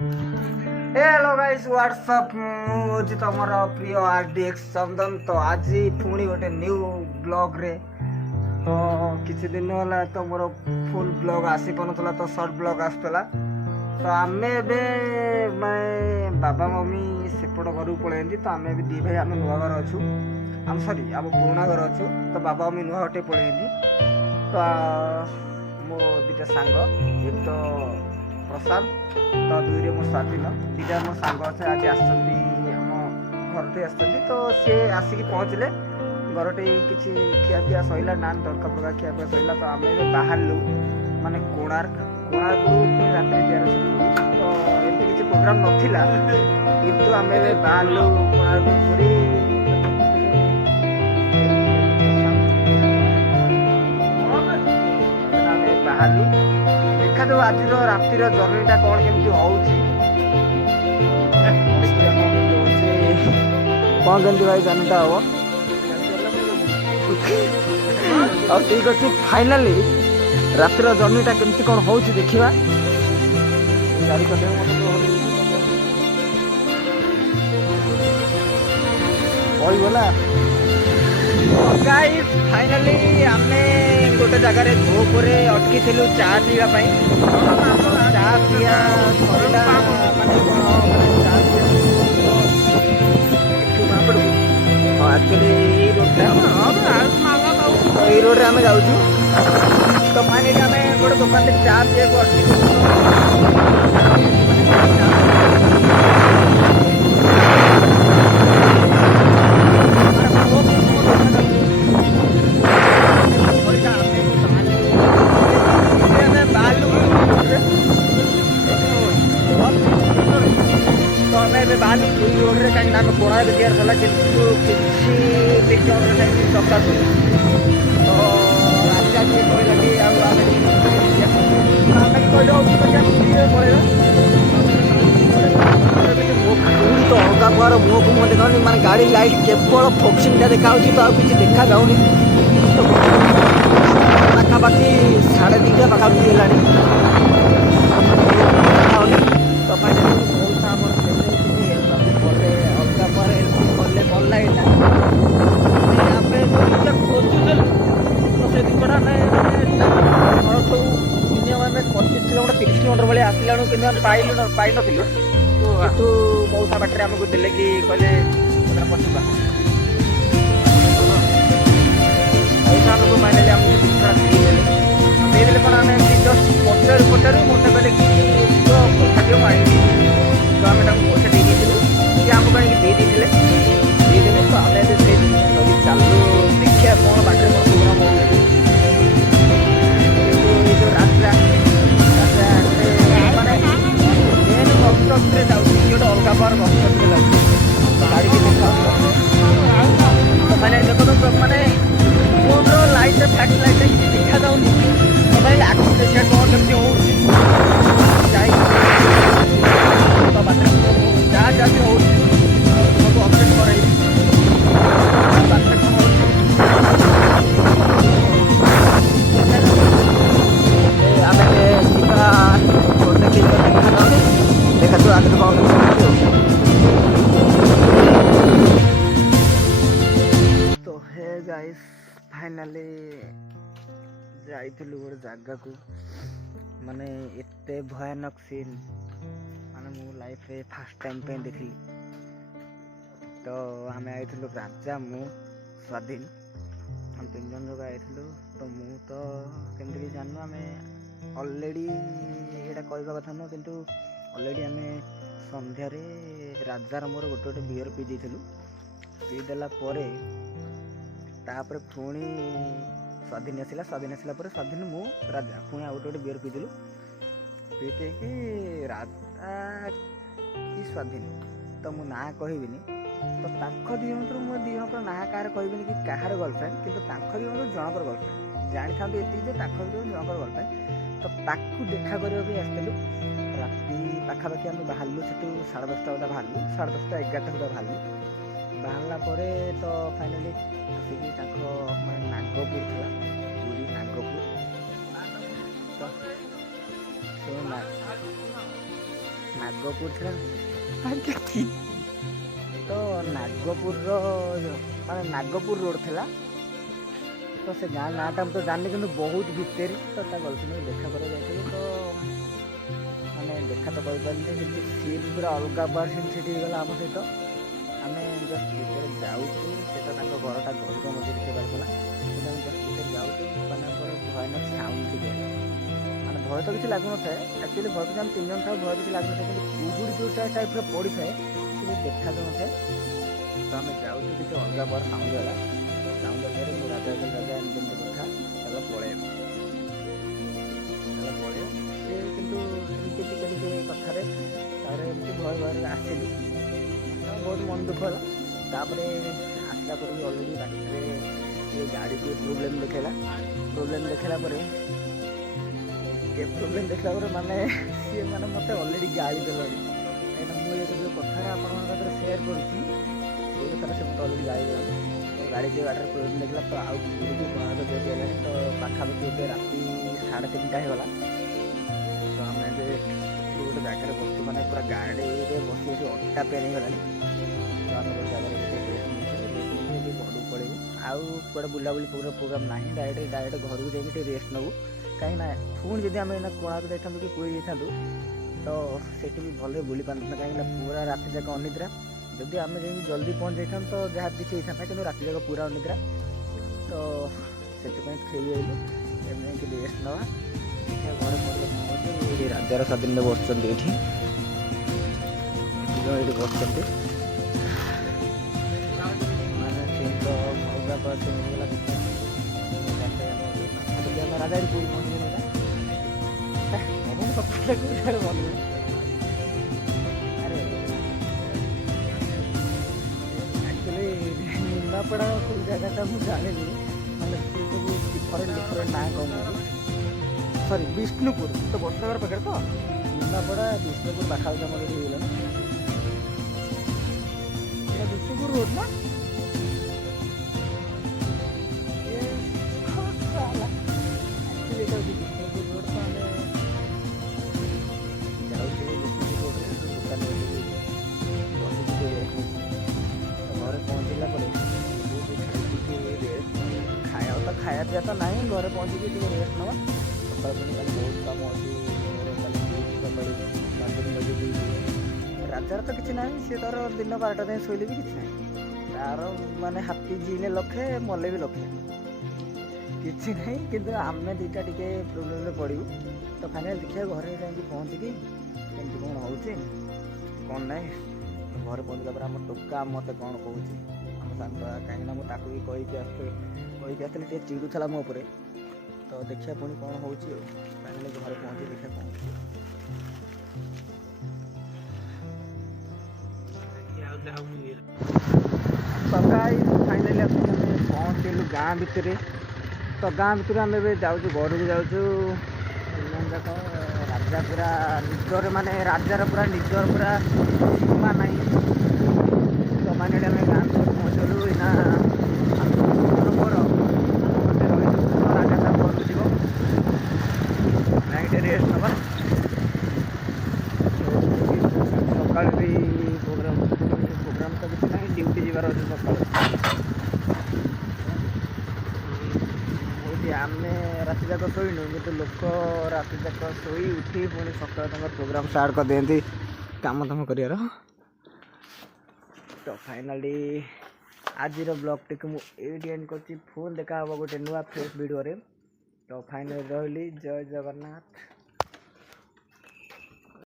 Hello guys what's up मुझे तुमर प्रिय आरडीएक्स चंदन तो आज पुणी गोटे न्यू ब्लॉग रे तो किसी दिन होला तो मोर फुल ब्लॉग आसी पनतला तो शॉर्ट ब्लॉग आसतला तो आमे बे मैं बाबा मम्मी सेपट घर पळेंदी तो आमे भी दी भाई आमे नुआ घर अछु हम सॉरी आम पुराना घर अछु तो बाबा मम्मी नुआ हटे पळेंदी तो मो दिटा सांग एक तो प्रशांत तो दुईरे मो स्वाधीन दीटा मो सांग अच्छे आज आम घर आसती तो सी आसिक पहुँचले घरटे किसी खियापिया सैला नान तड़का फड़का खियापिया सैला तो आम बाहर माने कोणार्क कोणार्क पुणी रात तो एमती किसी प्रोग्राम नाला किंतु आम बाहर कोणार्क पूरी बाहर देखा दो आज रातिर जर्नीटा कौन केमती कौन केमती भाई जर्नीटा हम और ठीक अच्छे फाइनाली रातिर जर्नीटा केमती कौन हो देखा गला गाइस फाइनाली आमे गोटे जगार भोपरे अटकी थिलु चा पीवा चा पिया सरला माने एक्चुअली ये रोड आम जाऊँ तो फाइनाली आम गोटे दुकान चा पीवा अटकी बाहर रोड रे कहीं आम कोणा दियार था कि किसी चक्का तो राजा जी कहला कि तो अलगा कुआर मुह को मुझे देखा माने गाड़ी लाइट केवल फोक्सिंग देखा तो आ किसी देखा जाऊनी पाखापाखि 2:30 पाखापाखि पाई नथिलु किंतु मौसा बाटर आमको देले कि कहले पशुवा मौसा आमको फाइनाली आमको देदेले कौन आम जस्ट पचारू पचारू मत कहले कि खाद्य मांगी तो आम पैसा देदेलु सी आमको कहीं देदेले तो आम चलू देखिए कौन बाटर प्रोग्राम हो जो रास्ता गोटे अलग बार गाड़ी की देखा मैंने देखो तो मैंने रोड लाइट फ्लैश लाइट किसी देखा जाऊनी मोबाइल एक्सीडेंट कौन केमती हो जहाँ जहाँ भी हो सब अपडेट कर देखा तो आगे तो हे गाइस फाइनाली जाइथिलु गोटे जगह को माने एते भयानक सीन माने मो लाइफ रे फर्स्ट टाइम पे देखली तो आमे आइथिलु राजा मु स्वाधीन हम 3 जन लोग आइथिलु तो मु तो केमती जाननु आमे ऑलरेडी एटा कहबा कथा न किंतु ऑलरेडी आम संध्यार राजार मोर गोटे गोटे बियर पी देलु पीदेला पुणी स्वाधीन आसला स्वाधीन मु राजा पुणी आ गोटे बियर पीदेलु पीते कि राजा कि स्वाधीन तो मु ना कहबिनी तो तांख दिहंतु मो दिहंकर ना कार कहबिनी कि कहार गर्लफ्रेंड किंतु तांख दिहंतु जनकर गर्लफ्रेंड जानी था एति जे तांख दिहंतु जनकर गर्लफ्रेंड तो ताकू देखा करबा भी आसलु राति पाखापाखि आम बाहर से 10:30 बजे बाहर 10:30 11टा सुधा बाहर तो फाइनाली आसिक मैं नागपुर था पूरी नागपुर तो ନାଗପୁର ଥିଲା ତ ନାଗପୁରର ମାନେ ନାଗପୁର ରୋଡ଼ ଥିଲା। ତ ସେ ଗାଁ ନାଁଟା ମୁଁ ତ ଜାଣିନି କିନ୍ତୁ ବହୁତ ଭିତରେ। ତ ତା ଗର୍ଲଫ୍ରେଣ୍ଡକୁ ଦେଖା କରିବାକୁ ଯାଇଥିଲି। ତ ମାନେ ଦେଖା ତ କରିପାରିଲି କିନ୍ତୁ ସିଏ ବି ପୁରା ଅଲଗା ବାର୍ ସେଠି ହେଇଗଲା ଆମ ସହିତ। ଆମେ ଜଷ୍ଟ ଭିତରେ ଯାଉଛୁ, ସେଟା ତାଙ୍କ ଘରଟା ଗଳିର ମଝିରେ ଥିବାର ଥିଲା। ସେଟା ଆମେ ଜଷ୍ଟ ଭିତରେ ଯାଉଛୁ ମାନେ ପରେ ଭୟାନକ ସାଉଣ୍ଡ ଟିକେ ମାନେ ଭୟ ତ କିଛି ଲାଗୁନଥାଏ। ଆକ୍ଚୁଆଲି ଭୟ କିଛି ଆମେ 3 ଜଣ ଥାଉ, ଭୟ କିଛି ଲାଗୁନଥାଏ କିନ୍ତୁ କୁହୁଡ଼ି ଯେଉଁଟା ଟାଇପ୍ର ପଡ଼ିଥାଏ କିଛି ଦେଖାଯାଉନଥାଏ। ତ ଆମେ ଯାଉଛୁ କିଛି ଅଲଗା ବାର୍ ସାଉଣ୍ଡ ହେଲା। ସାଉଣ୍ଡ ହେଲାରେ ମୁଁ ରାଜା ଏମିତି କଥା ଚାଲ ପଳେଇବ ସେ କିନ୍ତୁ ଏମିତି ଟିକେ ଟିକେ କଥାରେ ତାପରେ ଏମିତି ଭୟରେ ଆସିଲି। ବହୁତ ମନ ଦୁଃଖ ହେଲା। ତାପରେ ଆସିଲା ପରେ ବି ଅଲରେଡ଼ି ବାଟରେ ସେ ଗାଡ଼ି ଟିକେ ପ୍ରୋବ୍ଲେମ୍ ଦେଖେଇଲା ପରେ ମାନେ ସିଏ ମାନେ ମୋତେ ଅଲରେଡ଼ି ଗାଳି ଦେଲାଣି। କାହିଁକିନା ମୁଁ ଯେଉଁ କଥାଟା ଆପଣଙ୍କ ପାଖରେ ସେୟାର କରୁଛି ସେଇ କଥାଟା ସେ ମୋତେ ଅଲରେଡ଼ି ଗାଳି ଦେଲାଣି। ତ ଗାଡ଼ି ଟିକେ ବାଟରେ ପ୍ରୋବ୍ଲେମ୍ ଦେଖିଲା ତ ଆଉ ପୁରୀକି କୋଣାର୍କ ଯେହେତୁ ହେଲାଣି ତ ପାଖାପାଖି ଏବେ ରାତି 3:30 ହେଇଗଲା। ତ ଆମେ ଏବେ ଗୋଟେ ଜାଗାରେ ବସିଛୁ ମାନେ ପୁରା ଗାଡ଼ିରେ ବସି ଅଣ୍ଟା ପେନ୍ ହେଇଗଲାଣି। ତ ଆମେ ଗୋଟେ ଜାଗାରେ ରେଷ୍ଟ ନେଇକି ଘରକୁ ପଳେଇବୁ। ଆଉ କୁଆଡ଼େ ବୁଲାବୁଲି ପ୍ରୋଗ୍ରାମ୍ ନାହିଁ। ଡାଇରେକ୍ଟ ଘରକୁ ଯାଇକି ଟିକେ ରେଷ୍ଟ ନେବୁ। କାହିଁକିନା ପୁଣି ଯଦି ଆମେ ଏଇନା କୋଣାର୍କ ଯାଇଥାନ୍ତୁ କି ପୁରୀ ଯାଇଥାନ୍ତୁ ତ ସେଠି ବି ଭଲରେ ବୁଲି ପାରିନଥାନ୍ତା। କାହିଁକିନା ପୁରା ରାତି ଯାକ ଅନିଦ୍ରା। ଯଦି ଆମେ ଯାଇକି ଜଲ୍ଦି ପହଞ୍ଚି ଯାଇଥାନ୍ତୁ ତ ଯାହା କିଛି ହେଇଥାନ୍ତା, କିନ୍ତୁ ରାତି ଯାକ ପୁରା ଅନିଦ୍ରା। ତ ସେଥିପାଇଁ ଫେରି ଆଇଲୁ। ଏବେ ଯାଇକି ରେଷ୍ଟ ନେବା। ଘରେ ପହଞ୍ଚି ଏଇଠି ରାଜାର ସ୍ୱାଧୀନରେ ବସୁଛନ୍ତି। ଏଠି ବସୁଛନ୍ତି ମାନେ ସେ ତ ଅଲଗା ବସ୍ ହେଇଗଲା। ଆମେ ରାଜା ଏଠି କୋଉଠି ପହଞ୍ଚିଗଲୁ ଆରେ ଆକ୍ଚୁଆଲି ନିମାପଡ଼ା କୋଉ ଜାଗାଟା ମୁଁ ଜାଣିନି। ମାନେ ସେ ସବୁ ଡିଫରେଣ୍ଟ ନାଁ କହୁଛନ୍ତି। ସରି ବିଷ୍ଣୁପୁର ତ ବର୍ଷାଘର ପାଖରେ ତ ନିମାପଡ଼ା ବିଷ୍ଣୁପୁର ପାଖାପାଖି ଆମର ଏଠି ହେଇଗଲାଣି। ଏଇଟା ବିଷ୍ଣୁପୁର ରୋଡ଼ ନା? ଆକ୍ଚୁଆଲି ଏଇଟା ହେଉଛି ବିଷ୍ଣୁପୁର ରୋଡ଼। ତ ଆମେ ଯାଉଛୁ ବିଷ୍ଣୁପୁର ରୋଡ଼ରେ ଦୋକାନ ବସିକି ଘରେ ପହଞ୍ଚିଲା ପରେ ଖାଇବା ପିଇବା ତ ନାହିଁ। ଘରେ ପହଞ୍ଚିକି ଟିକେ ରେଷ୍ଟ ନେବା। ସକାଳ ପୁଣି କାଲି ବହୁତ କାମ ଅଛି। କାଲି ସକାଳୁ 5 ବଜେ ରାଜାର ତ କିଛି ନାହିଁ। ସିଏ ତାର ଦିନ 12ଟା ଯାଏଁ ଶୋଇଲେ ବି କିଛି ନାହିଁ। ତାର ମାନେ ହାପି ଜିଇଲେ ଲକ୍ଷେ ମଲେ ବି ଲକ୍ଷେ କିଛି ନାହିଁ। କିନ୍ତୁ ଆମେ ଦୁଇଟା ଟିକେ ପ୍ରୋବ୍ଲେମ୍ରେ ପଡ଼ିବୁ। ତ ଫାଇନାଲ୍ ଦେଖିବା ଘରେ ଯାଇକି ପହଞ୍ଚିକି କେମିତି କ'ଣ ହେଉଛି କ'ଣ ନାହିଁ। ଘରେ ପହଞ୍ଚିଲା ପରେ ଆମ ଟୋକା ମୋତେ କ'ଣ କହୁଛି ଆମ ସାଙ୍ଗ, କାହିଁକିନା ମୁଁ ତାକୁ ବି କହିକି ଆସିଥିଲି ଟିକେ ଚିଡ଼ୁଥିଲା ମୋ ଉପରେ। ତ ଦେଖିବା ପୁଣି କ'ଣ ହେଉଛି ଆଉ। ଫାଇନାଲି ଘରେ ପହଞ୍ଚି ଦେଖିବା କ'ଣ ହେଉଛି। ଫାଇନାଲି ଆମେ ପହଞ୍ଚିଲୁ ଗାଁ ଭିତରେ। ତ ଗାଁ ଭିତରୁ ଆମେ ଏବେ ଯାଉଛୁ ଘରକୁ ଯାଉଛୁ। ଯାକ ରାଜା ପୁରା ନିଜର ମାନେ ରାଜାର ପୁରା ନିଜର ପୁରା ସୀମା ନାହିଁ। ତ ଫାଇନାଲି ଆମେ ଗାଁ ଭିତରେ ପହଞ୍ଚିଲୁ। ଏଇନା ମୋର ରହିଛୁ। ରାଜା ତା ଘରକୁ ଯିବ ନାଇଟ୍ ରେଷ୍ଟ ନେବା। ସକାଳୁ ବି ପ୍ରୋଗ୍ରାମ୍ ତ କିଛି ନାହିଁ। ଡ୍ୟୁଟି ଯିବାର ଅଛି ସକାଳୁ। ଆମେ ରାତି ଯାକ ଶୋଇନୁ କିନ୍ତୁ ଲୋକ ରାତି ଯାକ ଶୋଇ ଉଠି ପୁଣି ସକାଳୁ ତାଙ୍କର ପ୍ରୋଗ୍ରାମ୍ ଷ୍ଟାର୍ଟ କରିଦିଅନ୍ତି କାମ କରିବାର। ତ ଫାଇନାଲି ଆଜିର ବ୍ଲଗ୍ଟିକୁ ମୁଁ ଏଇଠି ଏଣ୍ଡ କରୁଛି। ଫୁଲ୍ ଦେଖା ହେବ ଗୋଟେ ନୂଆ ଫ୍ରେଶ୍ ଭିଡ଼ିଓରେ। ତ ଫାଇନାଲି ରହିଲି। ଜୟ ଜଗନ୍ନାଥ।